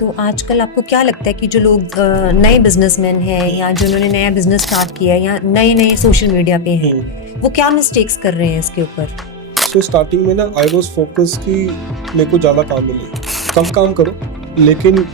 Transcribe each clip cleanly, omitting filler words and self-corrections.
तो आजकल आपको क्या लगता है कि जो लोग नए बिजनेसमैन हैं या जिन्होंने नया बिजनेस स्टार्ट किया है या नए नए सोशल मीडिया पे हैं, वो क्या मिस्टेक्स कर रहे हैं इसके ऊपर? सो स्टार्टिंग में ना आई वाज फोकस कि मेरे को ज़्यादा काम मिले, कम काम करो लेकिन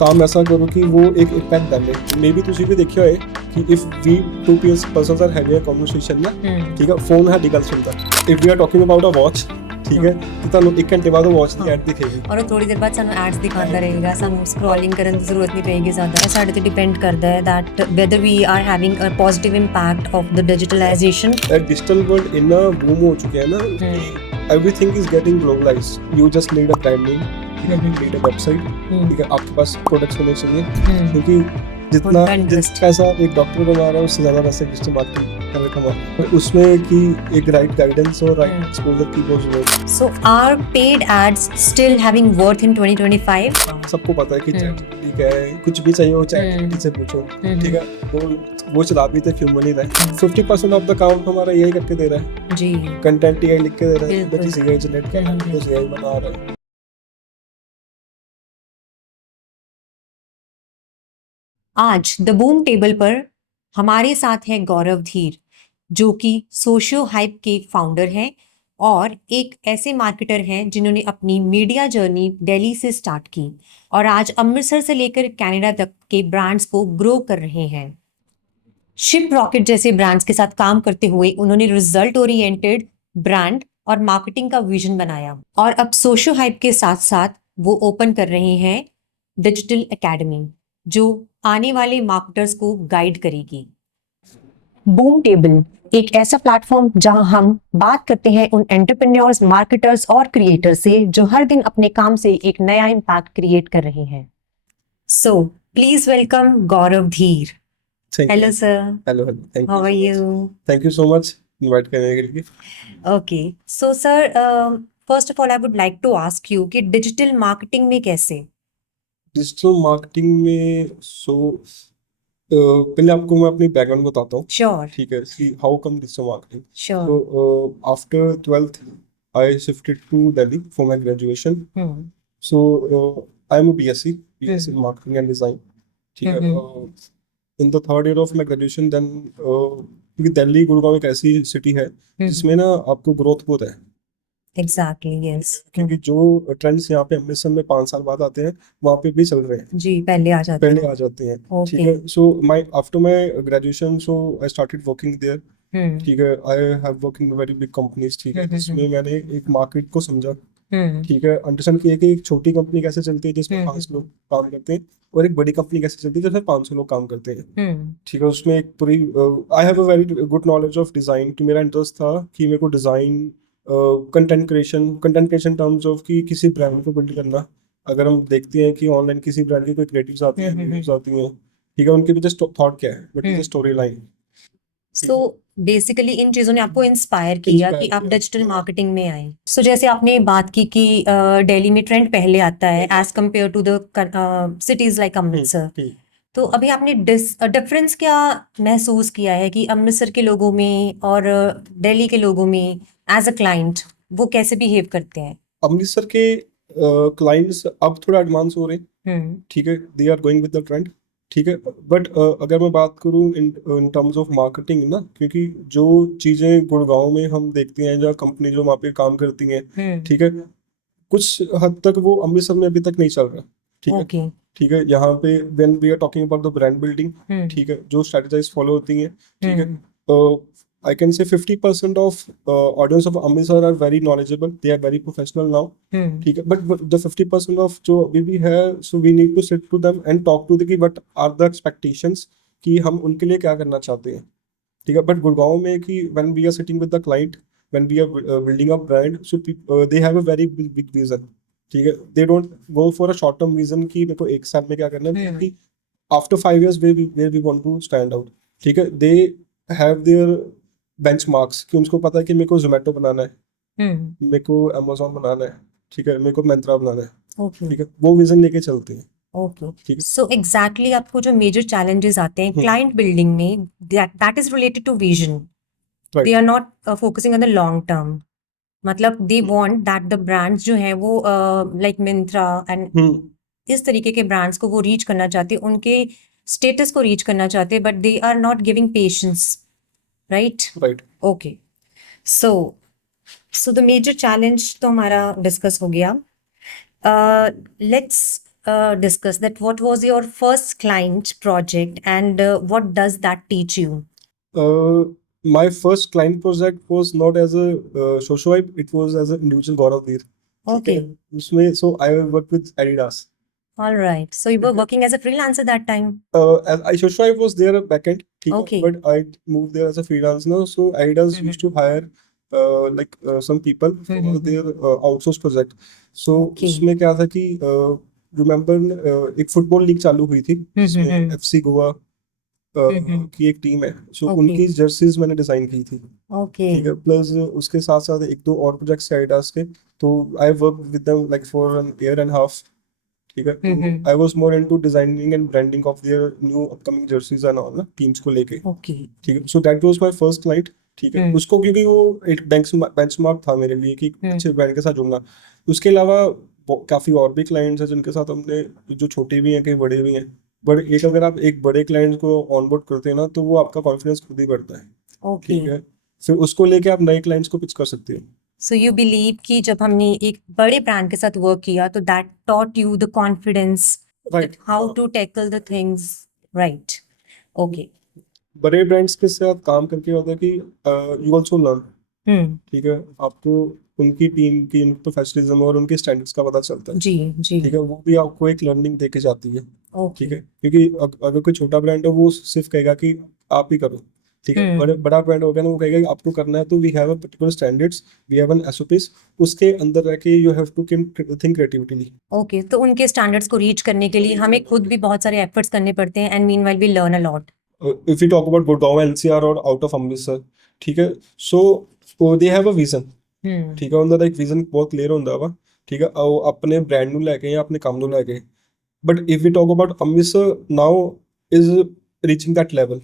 काम ऐसा करो कि वो एक इम्पैक्ट डाले। मे बी ਤੁਸੀਂ ਵੀ ਦੇਖਿਆ ਹੋਏ ਕਿ if we two persons are having a conversation ਨਾ ਠੀਕ ਹੈ ਫੋਨ ਸਾਡੀ ਗੱਲ ਸੁਣਦਾ। If we are talking about a watch ਠੀਕ ਹੈ ਤੇ ਤੁਹਾਨੂੰ 1 ਘੰਟੇ ਬਾਅਦ ਉਹ ਵਾਚ ਦੀ ਐਡ ਦਿਖੇਗੀ ਔਰ ਥੋੜੀ ਦੇਰ ਬਾਅਦ ਸਾਨੂੰ ਐਡਸ ਦਿਖਾਉਂਦਾ ਰਹੇਗਾ, ਸਾਨੂੰ ਸਕਰੋਲਿੰਗ ਕਰਨ ਦੀ ਜ਼ਰੂਰਤ ਨਹੀਂ ਪਏਗੀ ਜ਼ਿਆਦਾ। ਇਹ ਸਾਡੇ ਤੇ ਡਿਪੈਂਡ ਕਰਦਾ ਹੈ that whether we are having a positive impact of the digitalization। Digital world इतना बूम हो चुका है ना कि everything is getting globalised. You just need a branding, you need a website, ठीक है, आपके पास प्रोडक्ट्स होने चाहिए क्योंकि जितना पैसा एक डॉक्टर कमा रहा है उससे ज़्यादा पैसा डिजिटल मार्केटिंग कर कमा रहा है। उसमें कि एक राइट गाइडेंस और राइट एक्सपोजर की बहुत जरूरत है। So are paid ads still having worth in 2025? सबको पता है कि ChatGPT क्या है, कुछ भी चाहिए हो ChatGPT से पूछो, ठीक है, वो चला भी तो ह्यूमन ही रहा है। 50% ऑफ द काम हमारा यही करके दे रहा है जी, कंटेंट यही लिख के दे रहा है, बच्चे सीआई जनरेट कर रहा है, तो सीआई बना रहा है। आज द बूम टेबल पर हमारे साथ है गौरव धीर, जो कि सोशियो हाइप के फाउंडर हैं और एक ऐसे मार्केटर हैं जिन्होंने अपनी मीडिया जर्नी दिल्ली से स्टार्ट की और आज अमृतसर से लेकर कनाडा तक के ब्रांड्स को ग्रो कर रहे हैं। शिप रॉकेट जैसे ब्रांड्स के साथ काम करते हुए उन्होंने रिजल्ट ओरिएंटेड ब्रांड और मार्केटिंग का विजन बनाया और अब सोशियो हाइप के साथ साथ वो ओपन कर रहे हैं डिजिटल एकेडमी, जो आने वाले मार्केटर्स को गाइड करेगी। बूम टेबल एक ऐसा प्लेटफॉर्म जहां हम बात करते हैं उन एंटरप्रेन्योर्स, मार्केटर्स और क्रिएटर्स से जो हर दिन अपने काम से एक नया इम्पैक्ट क्रिएट कर रहे हैं। So please welcome Gaurav Dhir. Hello sir. Hello thank how are you? Thank you so much invite करने के लिए। Okay, so sir first of all I would like to ask you कि डिजिटल मार्केटिंग में कैसे? Digital marketing में पहले आपको मैं अपनी बैकग्राउंड बताता हूँ। श्योर ठीक है, see how come digital marketing. Sure. So after 12th I shifted to Delhi for my graduation. So I am a BSc in marketing and design, ठीक है। in the third year of my graduation then क्योंकि दिल्ली गुड़गांव एक ऐसी city है जिसमें ना आपको growth बहुत है। Exactly, yes. क्योंकि जो ट्रेंड्स यहाँ पे अमृतसर में 5 साल बाद आते हैं वहाँ पे भी चल रहे हैं जी, पहले आ जाते हैं। ठीक है, so after my graduation so I started working there, ठीक है। I have working very big companies, ठीक है, जिसमें मैंने एक मार्केट को समझा, ठीक है, अंडरस्टैंड किया कि एक छोटी कंपनी कैसे चलती है जिसमें 5 लोग काम करते हैं और एक बड़ी कंपनी कैसे चलती है जिसमें 500 लोग काम करते हैं, ठीक है। उसमें एक पूरी I have a very good knowledge of design कि मेरा इंटरेस्ट था कि मेरे को design, content creation terms of कि किसी ब्रांड को बिल्ड करना। अगर हम देखते हैं कि ऑनलाइन किसी ब्रांड की कोई क्रिएटिव्स आती हैं, रिव्यूज आती हैं, ठीक है, उनके पीछे थॉट क्या है, what is the story line. So basically इन चीजों ने आपको इंस्पायर किया कि आप डिजिटल मार्केटिंग में आए। सो जैसे आपने बात की कि दिल्ली में ट्रेंड पहले आता है as compare to the cities like Amritsar, तो अभी आपने डिफरेंस क्या महसूस किया है कि अमृतसर के लोगों में और दिल्ली के लोगों में एज अ क्लाइंट वो कैसे बिहेव करते हैं? अमृतसर के क्लाइंट्स अब थोड़ा एडवांस हो रहे हैं, ठीक है, they are going with the trend, ठीक है। बट अगर मैं बात करूँ इन टर्म्स ऑफ मार्केटिंग ना, क्योंकि जो चीज़ें गुड़गांव में हम देखते हैं जो कंपनी जो वहाँ पे काम करती हैं, ठीक है, कुछ हद तक वो अमृतसर में अभी तक नहीं चल रहा, ठीक है। ठीक है, यहाँ पे when we are talking about the brand building, ठीक है, जो स्ट्रेटजाइज फॉलो होती हैं, ठीक है, I can say 50% of audience of Amritsar are very knowledgeable. They are very professional now. ठीक है, but the 50% of जो अभी भी है, so we need to sit to them and talk to them कि what are the expectations कि हम उनके लिए क्या करना चाहते हैं, ठीक है। But गुड़गांव में कि when we are sitting with the client, when we are building a brand, so they have a very big vision, ठीक है। They don't go for a short term vision कि मेरे को 1 साल में क्या करना है, कि after 5 years where we want to stand out, ठीक है। They have their बेंचमार्क्स कि उनको पता है कि मेरे को जोमेटो बनाना है, मेरे को अमेज़न बनाना है, ठीक है, मेरे को मिंत्रा बनाना है, ठीक है, वो विजन लेके चलते हैं। ओके, सो एग्जैक्टली आपको जो मेजर चैलेंजेस आते हैं क्लाइंट बिल्डिंग में, that is related to vision. They are not focusing on the long term, मतलब they want that the brands जो है वो लाइक मिंत्रा एंड इस तरीके के ब्रांड्स को वो रीच करना चाहते हैं, उनके स्टेटस को रीच करना चाहते हैं, but they are not giving patience, right? Right. Okay, so the major challenge तो हमारा डिस्कस हो गया. Let's discuss that. What was your first client project and what does that teach you? My first client project was not as a social hype, it was as an individual Gaurav Dheer. Okay. उसमें so I worked with Adidas. All right. So you were working as a freelancer that time? As I social hype was there backend, ठीक है, Okay. but I moved there as a freelancer now. So Adidas used to hire some people for their outsource project. So Okay. उसमें क्या था कि remember एक football league चालू हुई थी जिसमें FC गोवा की एक टीम है, सो Okay. उनकी जर्सीज मैंने डिजाइन की थी, Okay. ठीक है, प्लस उसके साथ साथ एक दो और प्रोजेक्ट्स एडिडास के, तो I work with them like for an year and half, ठीक है, तो I was more into designing and branding of their new upcoming jerseys and all ना, टीम्स को लेके, Okay. ठीक है, so that was my first client, ठीक है, उसको क्योंकि वो एक बेंचमार्क था मेरे लिए कि अच्छे ब्रांड के साथ जुड़ना. उसके अलावा काफी और भी क्लाइंट्स हैं जिनके साथ हमने, जो छोटे भी हैं कई बड़े भी हैं, बट एक अगर आप एक बड़े क्लाइंट को ऑनबोर्ड करते हैं ना, तो वो आपका कॉन्फिडेंस खुद ही बढ़ता है, Okay. ठीक है, फिर उसको लेके आप नए क्लाइंट्स को पिच कर सकते हो. So you believe कि जब हमने एक बड़े ब्रांड के साथ वर्क किया तो that taught you the confidence, Right. how to tackle the things, right? Okay. बड़े ब्रांड्स के साथ काम करके होता है कि यू ऑल्सो लर्न, ठीक है, आपको उनकी टीम की प्रोफेशनलिज्म और उनके स्टैंडर्ड्स का पता चलता है, जी जी. ठीक है, वो भी आपको एक लर्निंग देके जाती है, Okay. ठीक है, क्योंकि अगर कोई छोटा ब्रांड है वो सिर्फ कहेगा कि आप ही करो, ठीक है, बड़ा ब्रांड होगा ना, वो कहेगा कि आपको करना है, तो we have a particular standards, we have an SOPs, उसके अंदर रह के you have to think creatively. Okay, तो उनके स्टैंडर्ड्स को रीच करने के लिए हमें खुद भी बहुत सारे एफर्ट्स करने पड़ते हैं, and meanwhile we learn a lot. If you talk about Gurgaon NCR और आउट ऑफ अमृतसर, ठीक है, सो दे हैव अ विजन, ठीक है, ਉਹਨਾਂ ਦਾ ਇੱਕ ਵਿਜ਼ਨ ਬਹੁਤ ਕਲੀਅਰ ਹੁੰਦਾ ਵਾ, ਠੀਕ ਹੈ, ਉਹ ਆਪਣੇ ਬ੍ਰਾਂਡ ਨੂੰ ਲੈ ਕੇ ਜਾਂ ਆਪਣੇ ਕੰਮ ਨੂੰ ਲੈ ਕੇ, but if we talk about Amritsar now is reaching that level,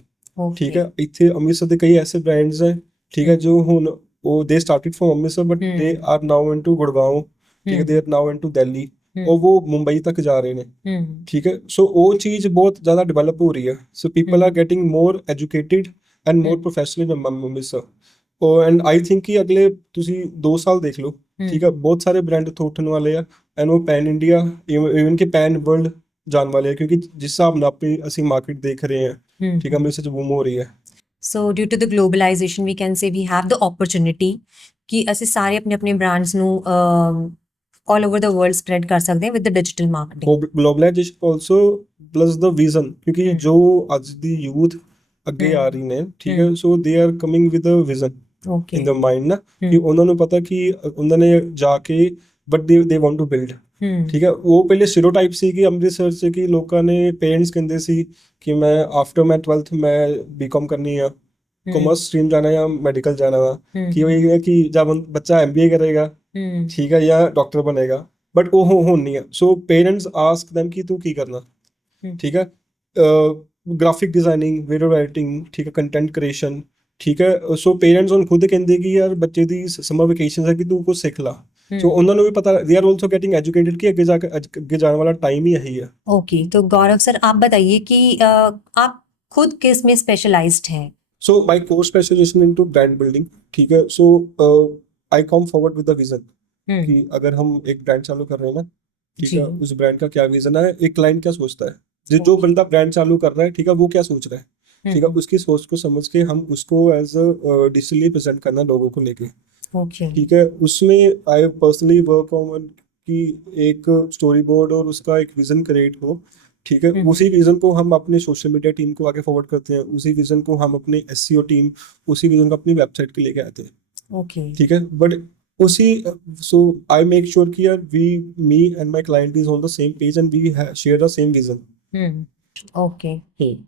ਠੀਕ ਹੈ, ਇੱਥੇ ਅੰਮ੍ਰਿਤਸਰ ਦੇ ਕਈ ਐਸੇ ਬ੍ਰਾਂਡਸ ਹੈ, ਠੀਕ ਹੈ, ਜੋ ਹੁਣ ਉਹ they started from Amritsar but they are now into Gurgaon, ਠੀਕ ਹੈ, ਦੇ ਆਰ ਨਾਓ ਇਨਟੂ ਦਿੱਲੀ, और वो मुंबई तक जा रहे हैं, ठीक है, सो वो चीज़ बहुत ज़्यादा डेवलप हो रही है, so people are getting more educated and more professional in Amritsar, and I think ਕਿ ਅਗਲੇ ਤੁਸੀਂ 2 ਸਾਲ ਦੇਖ ਲਓ, ਠੀਕ ਹੈ, ਬਹੁਤ ਸਾਰੇ ਬ੍ਰਾਂਡ ਇੱਥੋਂ ਉੱਠਣ ਵਾਲੇ ਆ, ਐਂਡ ਉਹ ਪੈਨ ਇੰਡੀਆ ਇਵਨ ਕਿ ਪੈਨ ਵਰਲਡ ਜਾਣ ਵਾਲੇ ਆ, ਕਿਉਂਕਿ ਜਿਸ ਹਿਸਾਬ ਨਾਲ ਆਪਣੀ ਅਸੀਂ ਮਾਰਕੀਟ ਦੇਖ ਰਹੇ ਹਾਂ, ਠੀਕ ਹੈ, ਅੰਮ੍ਰਿਤਸਰ 'ਚ ਬੂਮ ਹੋ ਰਹੀ ਹੈ. So due to the globalisation we can say we have the opportunity ਕਿ ਅਸੀਂ ਸਾਰੇ ਆਪਣੇ ਆਪਣੇ ਬ੍ਰਾਂਡਸ ਨੂੰ all over the world spread ਕਰ ਸਕਦੇ ਹਾਂ with the digital marketing. Globalization also plus the vision, ਕਿਉਂਕਿ ਜੋ ਅੱਜ ਦੀ ਯੂਥ ਅੱਗੇ ਆ ਰਹੀ ਨੇ, ਠੀਕ ਹੈ, so they are coming with a vision Okay. in the mind ਨਾ, ਕਿ ਉਹਨਾਂ ਨੂੰ ਪਤਾ ਕਿ ਉਹਨਾਂ ਨੇ ਜਾ ਕੇ but they want to build, ਠੀਕ ਹੈ, ਉਹ ਪਹਿਲੇ ਸਟੀਰੀਓਟਾਈਪ ਸੀ ਕਿ ਅੰਮ੍ਰਿਤਸਰ 'ਚ ਕਿ ਲੋਕਾਂ ਨੇ ਪੇਰੈਂਟਸ ਕਹਿੰਦੇ ਸੀ ਕਿ ਮੈਂ ਆਫਟਰ ਮੈਂ 12th ਮੈਂ ਬੀਕਾਮ ਕਰਨੀ ਆ, ਕਾਮਰਸ ਸਟਰੀਮ ਜਾਣਾ ਜਾਂ ਮੈਡੀਕਲ ਜਾਣਾ ਵਾ, ਕਿ ਉਹ ਇਹ ਹੈ ਕਿ ਜਦ ਬੱਚਾ ਐਮਬੀਏ ਕਰੇਗਾ, ਠੀਕ ਹੈ, ਜਾਂ ਡਾਕਟਰ ਬਣੇਗਾ, ਬਟ ਉਹ ਹੁਣ ਨਹੀਂ ਹੈ, ਸੋ ਪੇਰੈਂਟਸ ਆਸਕ them ਕਿ ਤੂੰ ਕੀ ਕਰਨਾ, ਠੀਕ ਹੈ, ਗ੍ਰਾਫਿਕ ਡਿਜ਼ਾਈਨਿੰਗ, ਵੀਡੀਓ ਰਾਈਟਿੰਗ, ਠੀਕ ਹੈ, ਕੰਟੈਂਟ ਕ੍ਰੀਏਸ਼ਨ, ਠੀਕ ਹੈ, ਸੋ ਪੇਰੈਂਟਸ ਹੁਣ ਖੁਦ ਕਹਿੰਦੇ ਕਿ ਯਾਰ ਬੱਚੇ ਦੀ ਸਮਰ वेकेशंस ਹੈ ਕਿ ਤੂੰ ਕੁਝ ਸਿੱਖ ਲਾ, ਸੋ ਉਹਨਾਂ ਨੂੰ ਵੀ ਪਤਾ, they are also getting educated कि ਅੱਗੇ ਜਾਣ ਵਾਲਾ टाइम ही यही है. ओके, तो गौरव सर आप बताइए कि आप खुद किस में स्पेशलाइज्ड हैं? So my core specialization into brand building, ठीक है, so I come forward with the vision कि अगर हम एक ब्रांड चालू कर रहे हैं ना, ठीक है, उस ब्रांड का क्या विजन है, एक क्लाइंट क्या सोचता है, जो बंदा ब्रांड चालू कर रहा है, ठीक है, वो क्या सोच रहा है, ठीक है, उसकी सोच को समझ के हम उसको एज अ डिजिटली प्रेजेंट करना लोगों को लेके, ठीक है, उसमें आई पर्सनली वर्क ऑन कि एक स्टोरी बोर्ड और उसका एक विजन क्रिएट हो, ठीक है, उसी विजन को हम अपने सोशल मीडिया टीम को आगे फॉरवर्ड करते हैं, उसी विजन को हम अपने एसईओ टीम, उसी विजन को अपनी वेबसाइट के लेके आते हैं, ओके, ठीक है, बट उसी सो आई मेक श्योर कि यार me and my client is on the same page and we share the same vision. Okay,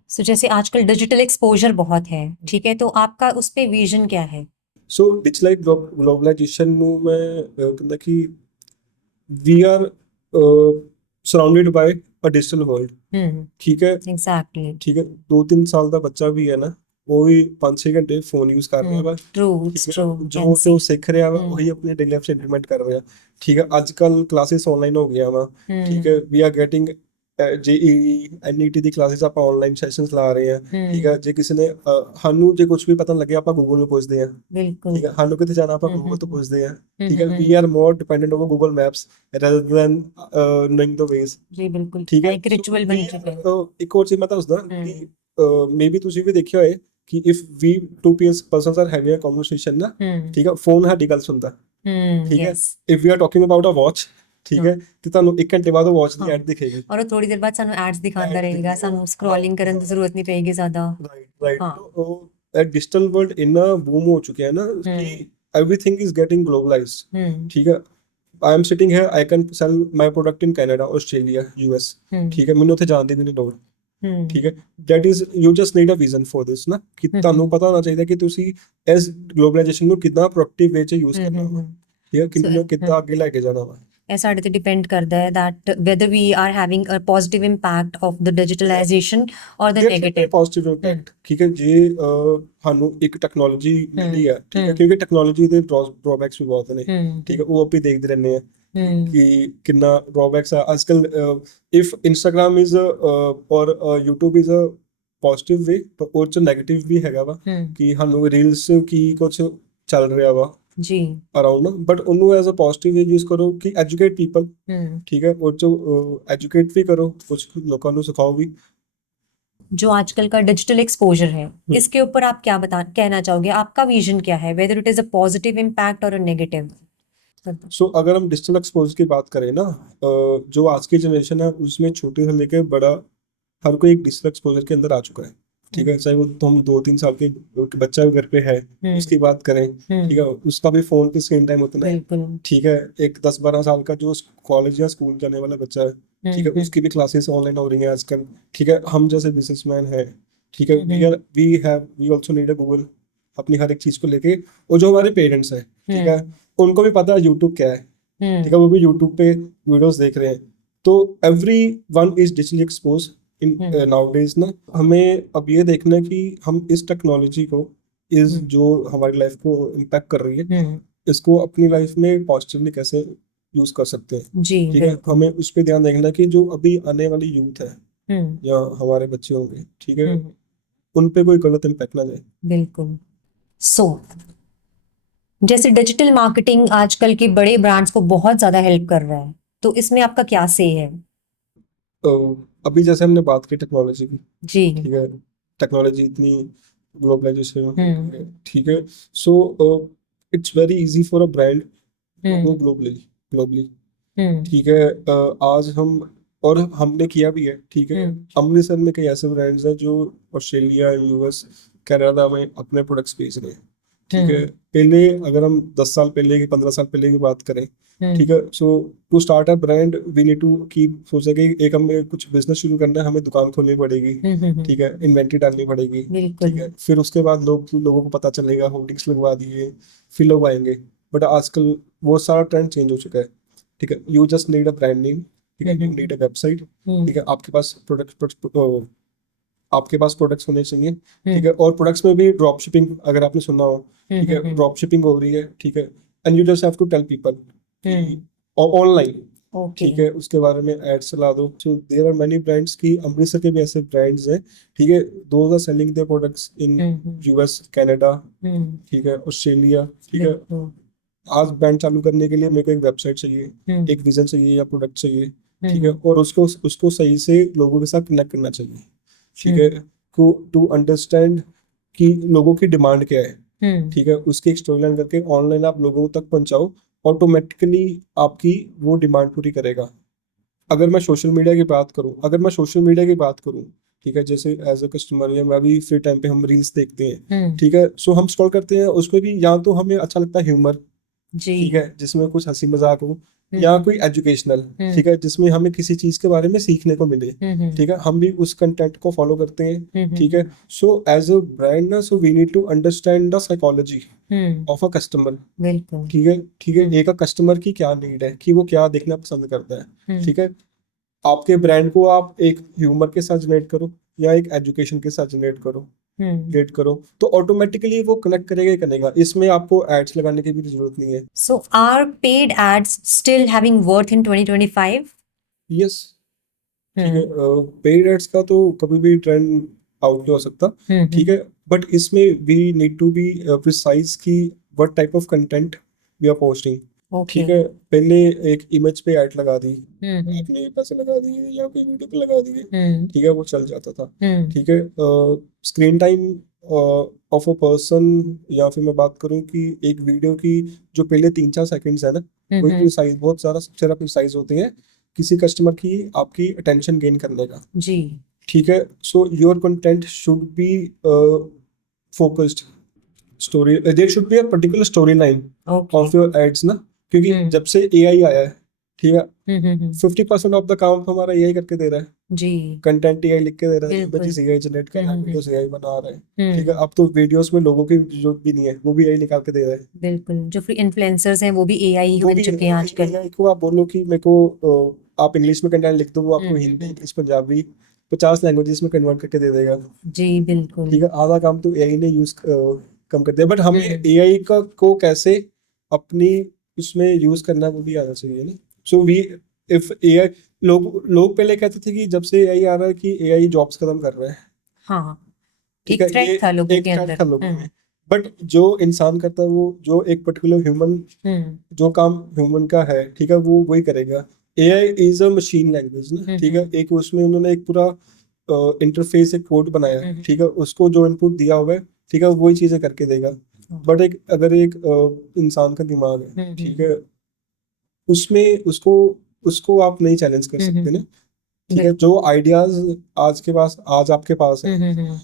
so जैसे आजकल डिजिटल एक्सपोजर बहुत है, ठीक है, तो आपका उस पे विजन क्या है? सो डिजिटल ग्लोबलाइजेशन ਨੂੰ ਮੈਂ ਕਹਿੰਦਾ ਕਿ we are surrounded by a digital world, ਠੀਕ ਹੈ, एग्जैक्टली. ਠੀਕ ਹੈ, 2-3 ਸਾਲ ਦਾ ਬੱਚਾ ਵੀ ਹੈ ਨਾ, वो भी 5-6 घंटे फोन यूज कर रहा ਵਾ, ट्रू ठीक है, ट्रू जो जो सिख ਰਿਹਾ ਵਾ हम्म ਉਹੀ अपने डेली लाइफ 'ਚ इंप्लीमेंट कर ਰਿਹਾ, ठीक है। ਅੱਜ ਕੱਲ ਕਲਾਸਿਸ ਆਨਲਾਈਨ ਹੋ ਗਿਆ ਵਾ, ਠੀਕ ਹੈ। We are getting JEE NET ਦੀ ਕਲਾਸਿਸ ਆਪਾਂ ਆਨਲਾਈਨ ਸੈਸ਼ਨਸ ਲਾ ਰਹੇ ਆ, ਠੀਕ ਹੈ। ਜੇ ਕਿਸੇ ਨੇ ਸਾਨੂੰ ਜੇ ਕੁਝ ਵੀ ਪਤਾ ਨਹੀਂ ਲੱਗਿਆ ਆਪਾਂ ਗੂਗਲ ਨੂੰ ਪੁੱਛਦੇ ਆ, बिल्कुल ਠੀਕ ਹੈ। ਸਾਨੂੰ ਕਿਤੇ ਜਾਣਾ ਆਪਾਂ ਗੂਗਲ ਤੋਂ ਪੁੱਛਦੇ ਆ, ਠੀਕ ਹੈ। Hmm we are more dependent over Google Maps rather than knowing the ways, जी बिल्कुल ਠੀਕ ਹੈ। एक रिचुअल बन चुका है ਇੱਕ ਹੋਰ ਚੀਜ਼ ਮੈਂ ਦੱਸਦਾ ਕਿ ਮੇਬੀ ਤੁਸੀਂ ਵੀ ਦੇਖਿਆ ਹੋਏ ਕਿ if we two persons are having a conversation ਨਾ, ਠੀਕ ਹੈ, ਫੋਨ ਸਾਡੀ ਗੱਲ ਸੁਣਦਾ, ਠੀਕ ਹੈ। Yes if we are talking about a watch, ਠੀਕ ਹੈ, ਤੇ ਤੁਹਾਨੂੰ 1 ਘੰਟੇ ਬਾਅਦ ਉਹ ਵਾਚ ਦੀ हाँ ਐਡ ਦਿਖੇਗੀ, और वो थोड़ी देर बाद सानू एड्स दिखाता ਐਡ रहेगा ਦਿਖੇਗਾ, सानू स्क्रॉलिंग करने की जरूरत नहीं पेगी ज्यादा ਰਾਈਟ। हाँ ਉਹ ਡਿਜੀਟਲ ਵਰਲਡ ਇੰਨਾ ਬੂਮ ਹੋ ਚੁੱਕਿਆ ਹੈ ਨਾ ਕਿ everything is getting globalized, ਠੀਕ ਹੈ। I am sitting here, I can sell my product in Canada, Australia, US, ਠੀਕ ਹੈ। ਮੈਨੂੰ ਉੱਥੇ ਜਾਣ ਦੀ ਵੀ ਨਹੀਂ ਲੋੜ, ਠੀਕ ਹੈ। that is you just need a vision for this ਨਾ, ਕਿ ਤੁਹਾਨੂੰ ਪਤਾ ਹੋਣਾ ਚਾਹੀਦਾ ਕਿ ਤੁਸੀਂ ਇਸ ਗਲੋਬਲਾਈਜੇਸ਼ਨ ਨੂੰ ਕਿੱਦਾਂ ਪ੍ਰੋਡਕਟਿਵ ਵੇ 'ਚ ਯੂਜ਼ ਕਰਨਾ ਵਾ, ਠੀਕ ਹੈ, ਕਿੰਨਾ ਕਿੱਦਾਂ ਅੱਗੇ ਲੈ ਕੇ ਜਾਣਾ ਵਾ। ਇਹ ਸਾਡੇ ਤੇ ਡਿਪੈਂਡ ਕਰਦਾ ਹੈ that whether we are having a positive impact of the digitalization or the negative positive impact, ਠੀਕ ਹੈ। ਜੇ ਸਾਨੂੰ ਇੱਕ ਟੈਕਨੋਲੋਜੀ ਮਿਲੀ ਹੈ, ਠੀਕ ਹੈ, ਕਿਉਂਕਿ ਟੈਕਨੋਲੋਜੀ ਦੇ ਡਰਾਬੈਕਸ ਵੀ ਬਹੁਤ ਨੇ, ਠੀਕ ਹੈ। ਉਹ ਆਪਾਂ ਦੇਖਦੇ ਰਹਿੰਦੇ ਆ ਕਿ ਕਿੰਨਾ ਡਰਾਬੈਕਸ ਆ ਅੱਜ ਕੱਲ। ਇਫ ਇੰਸਟਾਗ੍ਰਾਮ ਇਜ਼ ਔਰ YouTube ਇਜ਼ ਅ ਪੋਜ਼ਿਟਿਵ ਵੇ, ਪਰ ਉਹ 'ਚ ਨੈਗੇਟਿਵ ਵੀ ਹੈਗਾ ਵਾ ਕਿ ਸਾਨੂੰ ਰੀਲਸ ਕੀ ਕੁਝ ਚੱਲ ਰਿਹਾ ਵਾ ਜੀ ਅਰਾਊਂਡ, ਬਟ ਉਹਨੂੰ as a positive way use ਕਰੋ ਕਿ ਐਜੂਕੇਟ ਪੀਪਲ, ਠੀਕ ਹੈ। ਉਹ 'ਚ ਐਜੂਕੇਟ ਵੀ ਕਰੋ, ਕੁਝ ਲੋਕਾਂ ਨੂੰ ਸਿਖਾਓ ਵੀ। जो आजकल का डिजिटल एक्सपोजर है इसके ऊपर आप क्या कहना चाहोगे, आपका विजन क्या है, whether it is a positive impact or a negative? सो अगर हम डिजिटल एक्सपोजर की बात करें ना, जो आज की जनरेशन है उसमें छोटे से लेकर बड़ा हर कोई एक डिजिटल एक्सपोजर के अंदर आ चुका है, ठीक है। चाहे वो तो हम 2-3 साल के बच्चा भी घर पे है उसकी बात करें, ठीक है, उसका भी फोन पे स्क्रीन टाइम उतना है, ठीक है। एक 10-12 साल का जो कॉलेज या स्कूल जाने वाला बच्चा है, ठीक है, उसकी भी क्लासेस ऑनलाइन हो रही हैं आजकल, ठीक है। हम जैसे बिजनेसमैन है, ठीक है, we also need a Google अपनी हर एक चीज को लेके। और जो हमारे पेरेंट्स हैं, ठीक है, उनको भी पता है यूट्यूब क्या है, ठीक है, वो भी यूट्यूब पे वीडियोस देख रहे हैं। तो every one is digitally expose in nowadays ना। हमें अब ये देखना है कि हम इस टेक्नोलॉजी को इस जो हमारी लाइफ को इम्पैक्ट कर रही है इसको अपनी लाइफ में पॉजिटिवली कैसे यूज कर सकते हैं, जी ठीक है। हमें उस पर ध्यान देखना कि जो अभी आने वाली यूथ है या हमारे बच्चे होंगे, ठीक है, उन पे कोई गलत इम्पैक्ट ना जाए। बिल्कुल। सो जैसे डिजिटल मार्केटिंग आजकल के बड़े ब्रांड्स को बहुत ज्यादा हेल्प कर रहा है, तो इसमें आपका क्या से है? अभी जैसे हमने बात की टेक्नोलॉजी की, जी ठीक है, टेक्नोलॉजी इतनी ग्लोबलाइजेशन, ठीक है। So it's very easy for a brand go globally, ठीक है। आज हम और हमने किया भी है, ठीक है। अमृतसर में कई ऐसे ब्रांड्स हैं जो ऑस्ट्रेलिया, US, कनाडा में अपने प्रोडक्ट्स बेच रहे हैं, ठीक है। पहले अगर हम 10 साल पहले की 15 साल पहले की बात करें, ठीक है, so to start a brand we need to keep सोचा कि एक हमें कुछ बिजनेस शुरू करना है, हमें दुकान खोलनी पड़ेगी, ठीक है, इन्वेंट्री डालनी पड़ेगी, ठीक है। फिर उसके बाद लोगों को पता चलेगा, होर्डिंग्स लगवा दिए, फिर लोग आएंगे। बट आजकल वो सारा ट्रेंड चेंज हो चुका है, ठीक है। You just need a brand name, ठीक है, यू नीड अ वेबसाइट, ठीक है, आपके पास प्रोडक्ट्स होने चाहिए, ठीक है। और प्रोडक्ट्स में भी ड्रॉप शिपिंग अगर आपने सुना हो, ठीक है, ड्रॉप शिपिंग हो रही है, ठीक है। And you just have to tell people online, ठीक है, उसके बारे में एड्स चला दो। So there are many brands की अमृतसर के भी ऐसे ब्रांड्स हैं, ठीक है, those are selling their products in US, Canada, ठीक है, ऑस्ट्रेलिया, ठीक है। आज ब्रांड चालू करने के लिए मेरे को एक वेबसाइट चाहिए, एक विजन चाहिए या प्रोडक्ट चाहिए, ठीक है, और उसको सही से लोगों के साथ कनेक्ट करना चाहिए, ठीक है, टू अंडरस्टैंड कि लोगों की डिमांड क्या है, ठीक है। उसकी एक स्टोरी लाइन करके ऑनलाइन आप लोगों तक पहुंचाओ, ऑटोमेटिकली आपकी वो डिमांड पूरी करेगा। अगर मैं सोशल मीडिया की बात करूं, ठीक है, जैसे एज अ कस्टमर या मैं भी फ्री टाइम पे हम रील्स देखते हैं, ठीक है। सो हम स्क्रॉल करते हैं, उसमें भी या तो हमें अच्छा लगता है ह्यूमर, ठीक है, जिसमें कुछ हंसी मजाक हो, या कोई एजुकेशनल, ठीक है, जिसमें हमें किसी चीज के बारे में सीखने को मिले, ठीक है, हम भी उस कंटेंट को फॉलो करते हैं, ठीक है। सो एज अ ब्रांड ना, so we need to understand the psychology of a customer, ठीक है, ठीक है। एक कस्टमर की क्या नीड है, कि वो क्या देखना पसंद करता है, ठीक है। आपके ब्रांड को आप एक ह्यूमर के साथ जनरेट करो या एक एजुकेशन के साथ जनरेट करो, क्रिएट करो, तो ऑटोमेटिकली वो कनेक्ट करेगा ही करेगा, इसमें आपको एड्स लगाने की भी जरूरत नहीं है। So are paid ads still having worth in 2025? Yes, ठीक है, पेड एड्स का तो कभी भी ट्रेंड आउट नहीं हो सकता, ठीक है, बट इसमें we need to be precise कि what type of content we are posting, Okay. ठीक है। पहले एक इमेज पे ऐड लगा दी, आपने पैसे लगा दिए या कोई वीडियो पे लगा दिए, ठीक है, वो चल जाता था, ठीक है। Screen time of a person, या फिर मैं बात करूं कि एक वीडियो की जो पहले 3-4 सेकंड्स है ना, वो प्रिसाइज, बहुत सारा सबसे ज्यादा प्रिसाइज होते हैं किसी कस्टमर की आपकी अटेंशन गेन करने का, जी। ठीक है। So your content should be focused story, there should be a particular story line Okay. Of your ads ना, क्योंकि जब से एआई आया है, ठीक है, 50% ऑफ द काम हमारा एआई करके दे रहा है, जी। कंटेंट एआई लिख के दे रहा है, बिल्कुल। इमेजेस एआई जनरेट कर रहा है, वीडियोस एआई बना रहा है, ठीक है। अब तो वीडियोस में लोगों की जरूरत भी नहीं है, वो भी एआई निकाल के दे रहा है। बिल्कुल, जो फ्री इन्फ्लुएंसर्स हैं वो भी एआई ही वो बन भी चुके हैं आजकल। एआई को आप बोलो कि मेरे को आप इंग्लिश में कंटेंट लिख दो, वो आपको हिंदी, इंग्लिश, पंजाबी 50 लैंग्वेजेस में कन्वर्ट करके दे देगा, जी बिल्कुल। ठीक है। आधा काम तो एआई ने यूज कम कर दिया, बट हमें एआई का को कैसे अपनी उसमें यूज करना वो भी आना चाहिए ना। सो वी इफ एआई, लोग पहले कहते थे कि जब से एआई आ रहा है कि एआई जॉब्स खत्म कर रहा है, हाँ, ठीक एक है, थ्रेट था लोगों एक के थ्रेट अंदर। था लोगों में, बट जो इंसान करता है, वो जो एक पर्टिकुलर ह्यूमन, जो काम ह्यूमन का है, ठीक है, वो वही करेगा। AI is a machine language ना, ठीक है, एक उसमें उन्होंने एक पूरा इंटरफेस, एक कोड बनाया है, ठीक है, उसको जो इनपुट दिया हुआ है, ठीक है, वही चीजें करके देगा। बट अगर एक इंसान का दिमाग है, ठीक है, उसमें उसको उसको आप नहीं चैलेंज कर सकते ना, ठीक है। जो आइडियाज आज आपके पास है,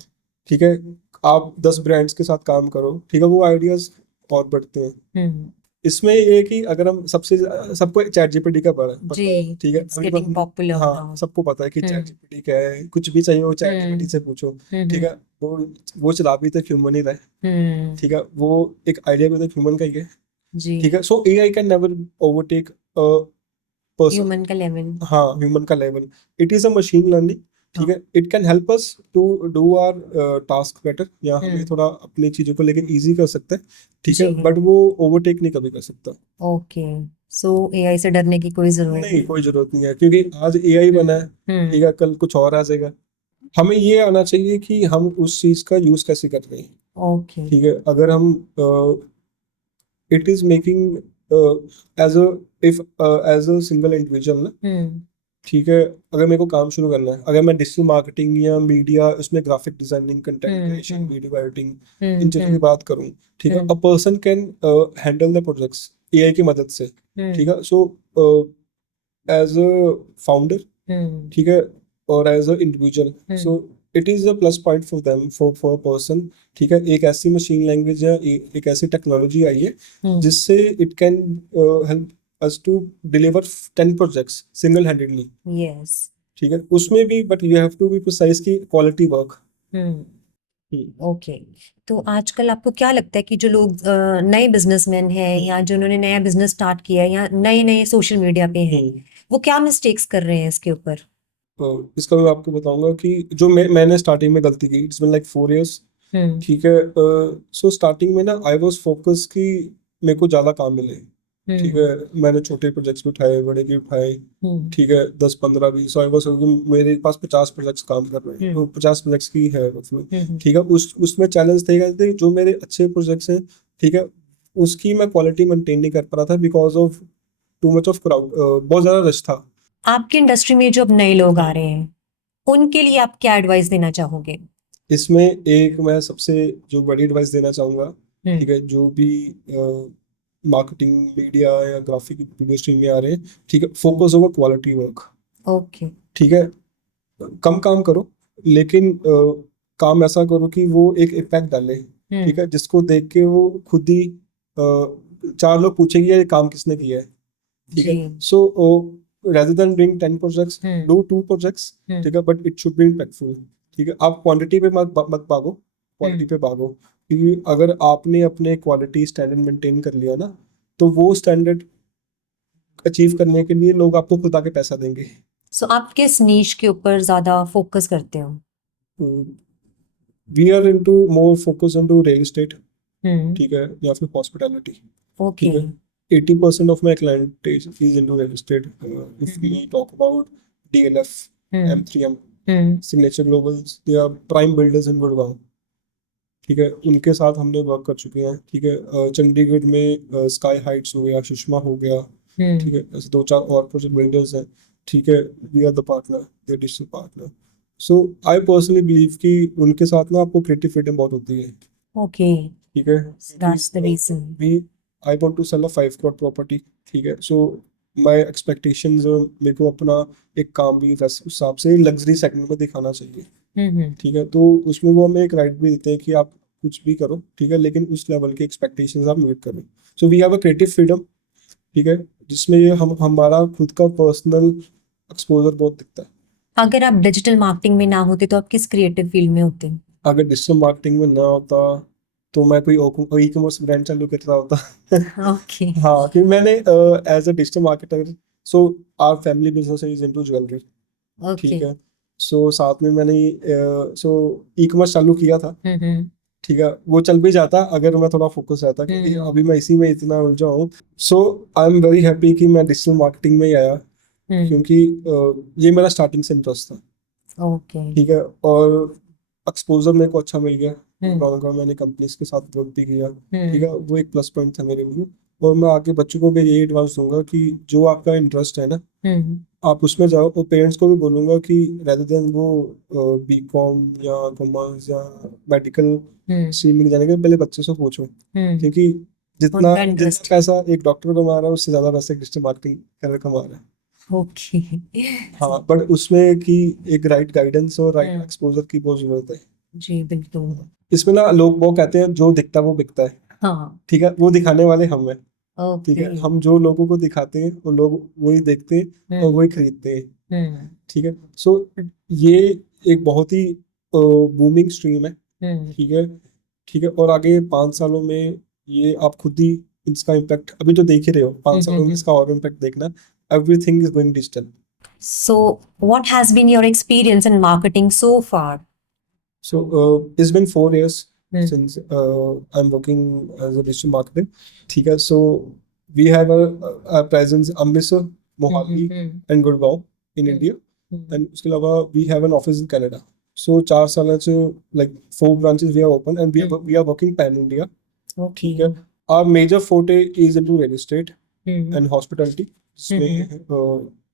ठीक है, आप 10 ब्रांड्स के साथ काम करो, ठीक है, वो आइडियाज और बढ़ते हैं। इसमें ये है कि अगर हम सबको चैट जीपीटी का पता जी, है, ठीक है, it's getting popular हाँ, now. सबको पता है कि चैट जीपीटी क्या है, कुछ भी चाहिए वो चैट जीपीटी से पूछो, ठीक है। वो चला भी तक ह्यूमन ही रहे, ठीक है, वो एक आइडिया भी तक ह्यूमन का ही है, जी, ठीक है। So AI can never overtake person, human का लेवल। हाँ, ह्यूमन का level. It is a machine learning, ठीक है, it can help us to do our task better, या हमें थोड़ा अपनी चीजों को लेके इजी कर सकता है, ठीक है, जी। बट वो ओवरटेक नहीं कभी कर सकता। ओके, सो एआई से डरने की कोई जरूरत नहीं, कोई जरूरत नहीं है, क्योंकि आज एआई बना है, ठीक है, कल कुछ और आ जाएगा। हमें ये आना चाहिए कि हम उस चीज का यूज कैसे कर रहे हैं, ओके। ठीक है। अगर हम it is making as a if as a single individual ना, ठीक है, अगर मेरे को काम शुरू करना है, अगर मैं डिजिटल मार्केटिंग या मीडिया, उसमें graphic designing, content creation, video editing, इन चीजों की बात करूं, ठीक है, a person can handle the projects AI की मदद से, ठीक है। सो एज अ फाउंडर, ठीक है, और as a individual, so it is a plus point for them, for person, ठीक है। एक ऐसी मशीन लैंग्वेज या एक ऐसी टेक्नोलॉजी आई है जिससे it can help us to deliver 10 projects single handedly, yes. ठीक है, उसमें भी, but you have to be precise की क्वालिटी वर्क। ओके, तो आजकल आपको क्या लगता है कि जो लोग नए बिजनेसमैन हैं या जिन्होंने नया बिजनेस स्टार्ट किया है या नए नए सोशल मीडिया पे हैं, वो क्या मिस्टेक्स कर रहे हैं इसके ऊपर? इसका मैं आपको बताऊंगा कि जो मैंने स्टार्टिंग में गलती की, इट्स बीन लाइक 4 years, ठीक है। सो स्टार्टिंग में ना आई वाज फोकस कि मेरे को ज्यादा काम मिले, ठीक है, मैंने छोटे प्रोजेक्ट्स भी उठाए, बड़े भी उठाए, ठीक है, 10-15-20, आई वाज, मेरे पास 50 प्रोजेक्ट्स काम कर रहे हैं, तो 50 प्रोजेक्ट्स की है उसमें, ठीक है। उसमें चैलेंज थे जो मेरे अच्छे प्रोजेक्ट्स हैं, ठीक है, उसकी मैं क्वालिटी मेंटेन नहीं कर पा रहा था because of too much of crowd, बहुत ज्यादा रश था। आपकी इंडस्ट्री में जो अब नए लोग आ रहे हैं उनके लिए आप क्या एडवाइस देना चाहोगे? इसमें एक मैं सबसे जो बड़ी एडवाइस देना चाहूंगा, ठीक है, जो भी मार्केटिंग, मीडिया या ग्राफिक वीडियो स्ट्रीम में आ रहे हैं, ठीक है, focus over quality work, okay. ठीक है। कम काम करो, लेकिन काम ऐसा करो कि वो एक इम्पैक्ट डाले, ठीक है, जिसको देख के वो खुद ही 4 लोग पूछेंगे ये काम किसने किया है, ठीक है। सो rather than doing 10 projects, do 2 projects, ठीक है, but it should be impactful, ठीक है। आप क्वांटिटी पे मत भागो, क्वालिटी पे भागो, क्योंकि अगर आपने अपने क्वालिटी स्टैंडर्ड मेंटेन कर लिया ना, तो वो स्टैंडर्ड अचीव करने के लिए लोग आपको खुद आके पैसा देंगे। सो आप किस नीश के ऊपर ज्यादा फोकस करते हो? We are into more focus into real estate, hmm. ठीक है, या फिर हॉस्पिटैलिटी, ठीक Okay. है. 80% of my client is into real estate. If we talk about DLF, Hmm. M3M, Hmm. Signature Globals, they are prime builders in Gurgaon. ठीक है, उनके साथ हमने वर्क कर चुके हैं. ठीक है, चंडीगढ़ में स्काई हाइट्स हो गया, सुषमा हो गया. Hmm. ठीक है, ऐसे 2-4 और प्रोजेक्ट बिल्डर्स हैं. ठीक है, we are the partner, they digital partner. So I personally believe कि उनके साथ ना आपको क्रिएटिव फ्रीडम बहुत होती है. Okay. ठीक है, That's the reason. We I want to sell a 5 crore property. ठीक है, सो माय एक्सपेक्टेशंस, मेरे को अपना एक काम भी उस हिसाब से लग्जरी सेगमेंट में दिखाना चाहिए. हम्म. ठीक है, तो उसमें वो हमें एक राइट भी देते हैं कि आप कुछ भी करो. ठीक है, लेकिन उस लेवल के एक्सपेक्टेशंस आप मीट करो. So we have a creative freedom. ठीक है, जिसमें ये हम हमारा खुद का पर्सनल एक्सपोजर बहुत दिखता है. अगर आप डिजिटल मार्केटिंग में ना होते तो आप किस क्रिएटिव फील्ड में होते? अगर डिजिटल मार्केटिंग में ना होता तो मैं कोई ई कॉमर्स ब्रांड चालू कर रहा होता. ओके. हाँ, क्योंकि मैंने as a digital marketer, so our family business is into jewellery. Okay. ठीक है, सो साथ में मैंने सो ई कॉमर्स चालू किया था. हम्म. ठीक है, वो चल भी जाता अगर मैं थोड़ा फोकस रहता, क्योंकि अभी मैं इसी में इतना उलझा हूँ. सो आई एम वेरी हैप्पी कि मैं डिजिटल मार्केटिंग में ही आया, क्योंकि ये मेरा स्टार्टिंग से इंटरेस्ट था. ओके. ठीक है, और एक्सपोजर मेरे को अच्छा मिल गया. हम्म. मैंने कंपनीज के साथ वर्क भी किया. ठीक हम्म. है, वो एक प्लस पॉइंट था मेरे लिए. और मैं आगे बच्चों को भी यही एडवाइस दूंगा कि जो आपका इंटरेस्ट है ना, हम्म. आप उसमें जाओ. और पेरेंट्स को भी बोलूंगा कि रेदर देन वो बीकॉम या कॉमर्स या मेडिकल स्ट्रीम में जाने के पहले बच्चे से पूछो, क्योंकि जितना उनका interest. पैसा एक डॉक्टर कमा रहा है उससे ज्यादा पैसा डिजिटल मार्केटिंग कर कमा रहा है. ओके. हाँ, बट उसमें कि एक राइट गाइडेंस और राइट एक्सपोजर की बहुत जरूरत है. जी बिल्कुल. इसमें ना लोग वो कहते हैं जो दिखता है वो बिकता है. हाँ. ठीक है, वो दिखाने वाले हम हैं. ठीक है, ओके. हम जो लोगों को दिखाते हैं वो लोग वही देखते हैं और वही खरीदते हैं. ठीक है, सो ये एक बहुत ही बूमिंग स्ट्रीम है. ठीक है. ठीक है, और आगे 5 सालों में ये आप खुद ही इसका इम्पैक्ट अभी तो देख ही रहे हो, 5 सालों में इसका और इम्पैक्ट देखना. Everything is going digital. So, what has been your experience in marketing so far? So it's been 4 years since I'm working as a digital marketer. ठीक है, so we have a presence Amritsar, Mohali and Gurgaon in India. And उसके अलावा we have an office in Canada. So 4 साल से like 4 branches we have open and we are working pan India. ठीक है, our major forte is into real estate and hospitality, जिसमें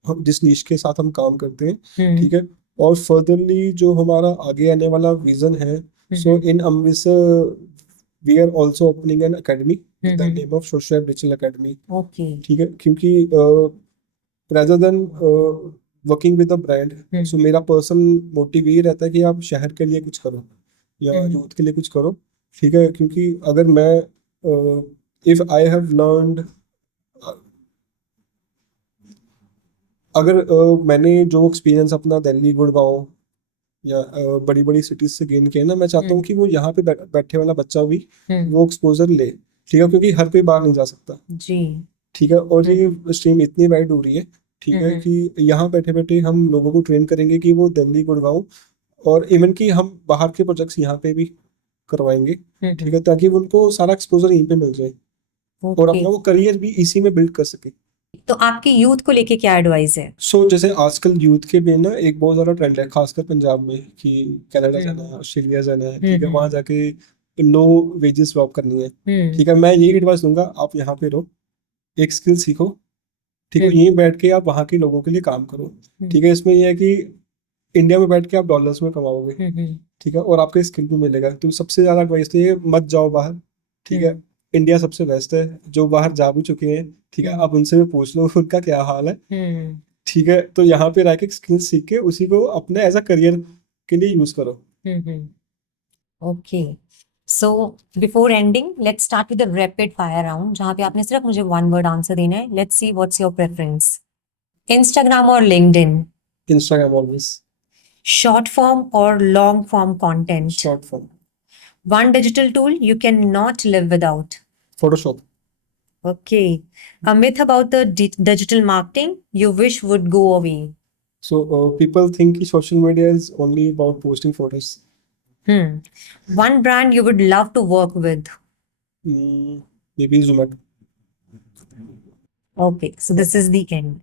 हम जिस नीश के साथ हम काम करते हैं. ठीक है, और फर्दरली जो हमारा आगे आने वाला विजन है, so in Amritsar we are also opening an academy with the name of social digital academy. Okay. ठीक है, क्योंकि rather than working with a brand, so मेरा पर्सनल मोटिव ये रहता है कि आप शहर के लिए कुछ करो या यूथ के लिए कुछ करो. ठीक है, क्योंकि अगर मैं इफ आई हैव लर्नड, अगर मैंने जो एक्सपीरियंस अपना दिल्ली, गुड़गांव या बड़ी बड़ी सिटीज से गेन किया ना, मैं चाहता हूँ कि वो यहाँ पे बैठे वाला बच्चा भी वो एक्सपोजर ले. ठीक है, क्योंकि हर कोई बाहर नहीं जा सकता. जी. ठीक है, और ये स्ट्रीम इतनी वाइड हो रही है. ठीक है, कि यहाँ बैठे बैठे हम लोगों को ट्रेन करेंगे कि वो दिल्ली, गुड़गांव और इवन कि हम बाहर के प्रोजेक्ट्स यहाँ पे भी करवाएंगे. ठीक है, ताकि उनको सारा एक्सपोजर यहीं पे मिल जाए और अपना वो करियर भी इसी में बिल्ड कर सके. तो आपकी यूथ को लेके क्या एडवाइस है? सो जैसे आजकल यूथ के में ना एक बहुत ज्यादा ट्रेंड है, खासकर पंजाब में, कि कनाडा जाना है, ऑस्ट्रेलिया जाना है. ठीक है, वहां जाके लो वेजेस जॉब करनी है. ठीक है, मैं यही एडवाइस दूंगा, आप यहाँ पे रहो, एक स्किल सीखो. ठीक है, यहीं बैठ के आप वहाँ के लोगों के लिए काम करो. ठीक है, इसमें यह है कि इंडिया में बैठ के आप डॉलर्स में कमाओगे. ठीक है, और आपको स्किल भी मिलेगा. तो सबसे ज्यादा एडवाइस तो ये, मत जाओ बाहर. ठीक है, इंडिया सबसे बेस्ट है. जो बाहर जा भी चुके हैं, ठीक है, आप उनसे भी पूछ लो उनका क्या हाल है. ठीक है, तो यहाँ पे रह के स्किल्स सीख के उसी को अपने एज अ करियर के लिए यूज करो. Okay. So before ending let's start with the rapid fire round, जहाँ पे आपने सिर्फ मुझे 1 वर्ड आंसर देना है. Let's see what's your preference. Instagram और LinkedIn? Instagram always. Short form और long form content? Short form. One digital tool you cannot live without? Photoshop. Okay. A myth about the digital marketing you wish would go away? So people think social media is only about posting photos. One brand you would love to work with. Maybe Zomato. Okay, so this is the end.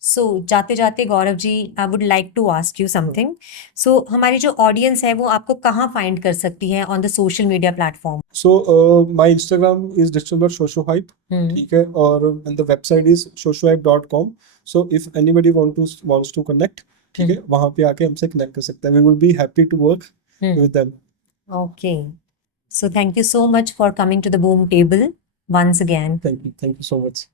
So जाते जाते Gaurav ji, I would like to ask you something. So हमारी जो audience है वो आपको कहाँ find कर सकती है on the social media platform? So my Instagram is digital.sociohype, ठीक है, और and the website is sociohype.com. So if anybody wants to connect, ठीक है, वहाँ पे आके हमसे connect कर सकते हैं. We will be happy to work with them. Okay. So thank you so much for coming to the Boom Table once again. Thank you so much.